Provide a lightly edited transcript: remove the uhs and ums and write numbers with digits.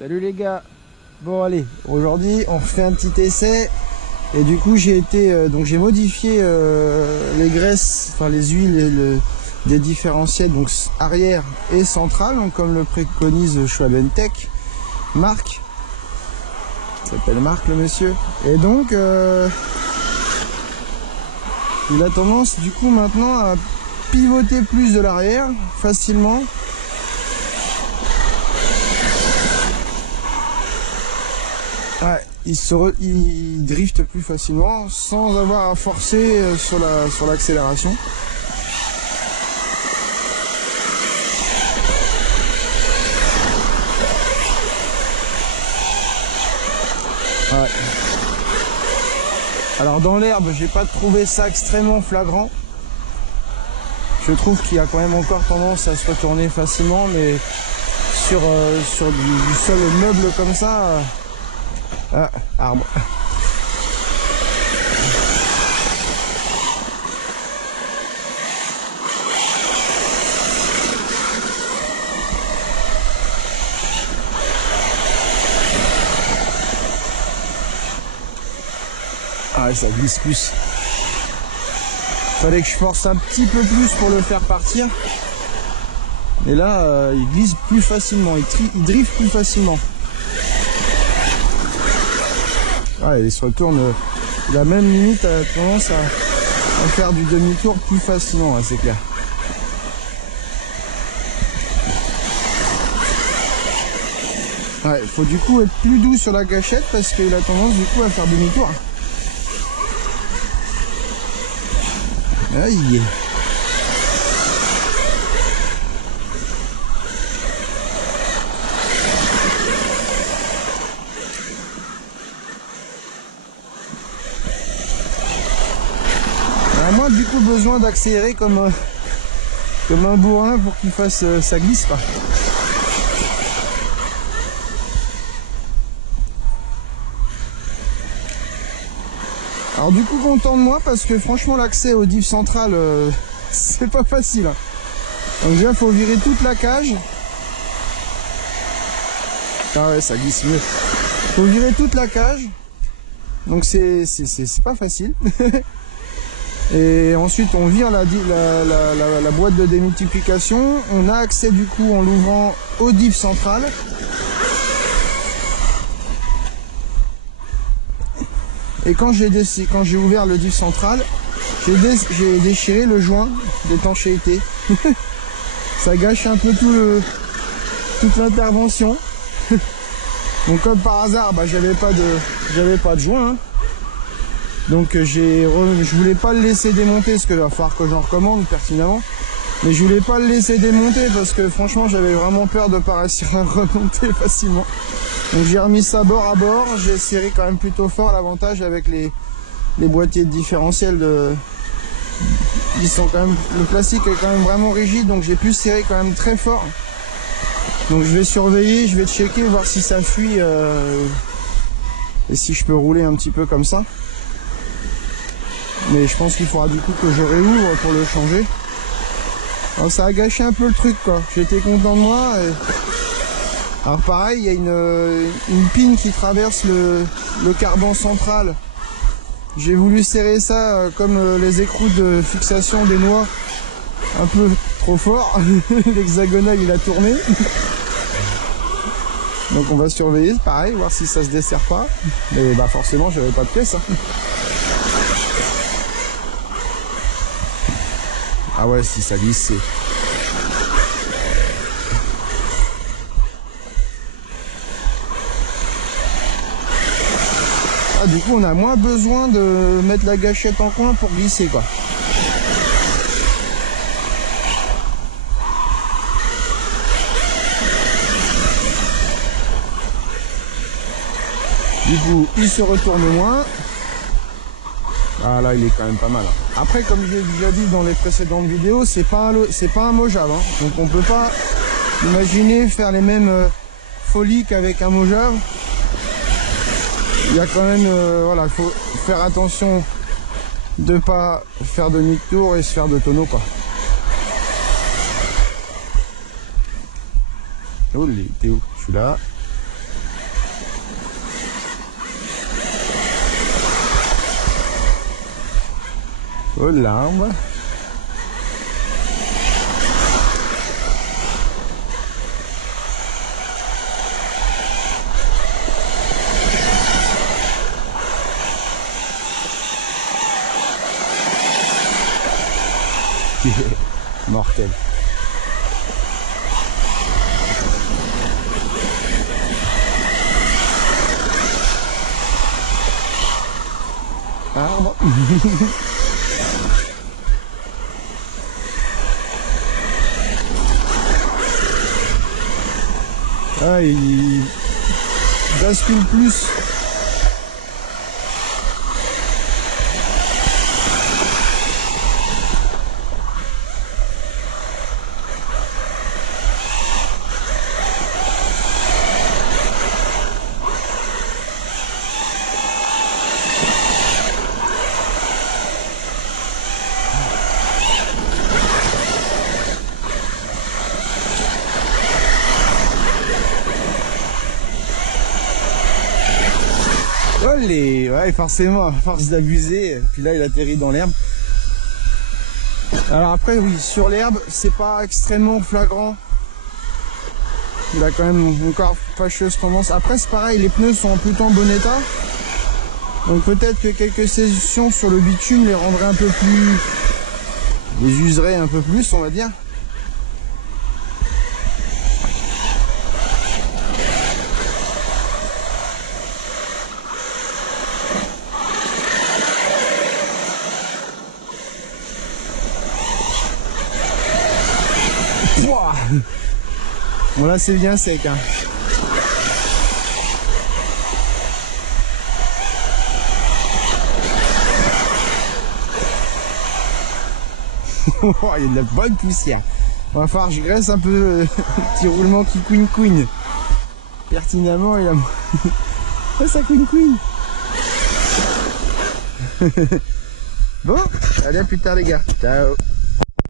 Salut les gars. Bon allez, aujourd'hui on fait un petit essai et du coup j'ai modifié les graisses, enfin les huiles des différentiels, donc arrière et centrale, donc comme le préconise Schwab&Tech, Marc. Il s'appelle Marc le monsieur. Et donc il a tendance du coup maintenant à pivoter plus de l'arrière facilement. Ouais, il drift plus facilement sans avoir à forcer sur l'accélération. Ouais. Alors dans l'herbe, j'ai pas trouvé ça extrêmement flagrant. Je trouve qu'il y a quand même encore tendance à se retourner facilement, mais sur du sol meuble comme ça. Ah, arbre. Ah, ça glisse plus. Fallait que je force un petit peu plus pour le faire partir. Et là, il glisse plus facilement, il drift plus facilement. Ah, il se retourne, la même limite a tendance à faire du demi-tour plus facilement, c'est clair. Ouais, il faut du coup être plus doux sur la gâchette parce qu'il a tendance du coup à faire demi-tour. Aïe. Moi du coup besoin d'accélérer comme un bourrin pour qu'il fasse ça glisse pas. Alors du coup content de moi parce que franchement l'accès au diff central c'est pas facile. Donc déjà faut virer toute la cage. Ah ouais, ça glisse mieux. Faut virer toute la cage. Donc c'est pas facile. Et ensuite on vire la boîte de démultiplication. On a accès du coup en l'ouvrant au diff central. Et quand j'ai ouvert le diff central, j'ai déchiré le joint d'étanchéité. Ça gâche un peu toute l'intervention. Donc comme par hasard, bah, j'avais pas de joint. Hein. Donc je voulais pas le laisser démonter parce qu'il va falloir que j'en recommande pertinemment. Mais je voulais pas le laisser démonter parce que franchement j'avais vraiment peur de pas réussir à remonter facilement. Donc j'ai remis ça bord à bord, j'ai serré quand même plutôt fort. L'avantage avec les boîtiers de différentiel ils sont quand même, le plastique est quand même vraiment rigide, donc j'ai pu serrer quand même très fort. Donc je vais surveiller, je vais checker, voir si ça fuit et si je peux rouler un petit peu comme ça. Mais je pense qu'il faudra du coup que je réouvre pour le changer. Alors ça a gâché un peu le truc quoi. J'étais content de moi. Alors pareil, il y a une pine qui traverse le cardan central. J'ai voulu serrer ça comme les écrous de fixation des noix un peu trop fort. L'hexagonal il a tourné. Donc on va surveiller, pareil, voir si ça se desserre pas. Mais bah forcément j'avais pas de pièce. Hein. Ah ouais, si ça glisse, c'est... Ah, du coup, on a moins besoin de mettre la gâchette en coin pour glisser, quoi. Du coup, il se retourne moins. Ah là, il est quand même pas mal. Après, comme j'ai déjà dit dans les précédentes vidéos, c'est pas un Mojave. Hein. Donc on peut pas imaginer faire les mêmes folies qu'avec un Mojave. Il y a quand même, voilà, il faut faire attention de pas faire demi-tour et se faire de tonneau, quoi. Oh, t'es où? Je suis là. Aux larmes. Mortel. Arbre. Ah, il bascule plus. Ouais, forcément, à force d'abuser, puis là il atterrit dans l'herbe. Alors après, oui, sur l'herbe, c'est pas extrêmement flagrant. Il a quand même encore fâcheuse tendance. Après, c'est pareil, les pneus sont plutôt en bon état. Donc peut-être que quelques sessions sur le bitume les rendraient un peu plus... les useraient un peu plus, on va dire. Bon là c'est bien sec hein. Il y a de la bonne poussière. On va falloir que je graisse un peu petit roulement qui couine. Pertinemment il a... oh, ça couine. Bon, allez à plus tard les gars. Ciao.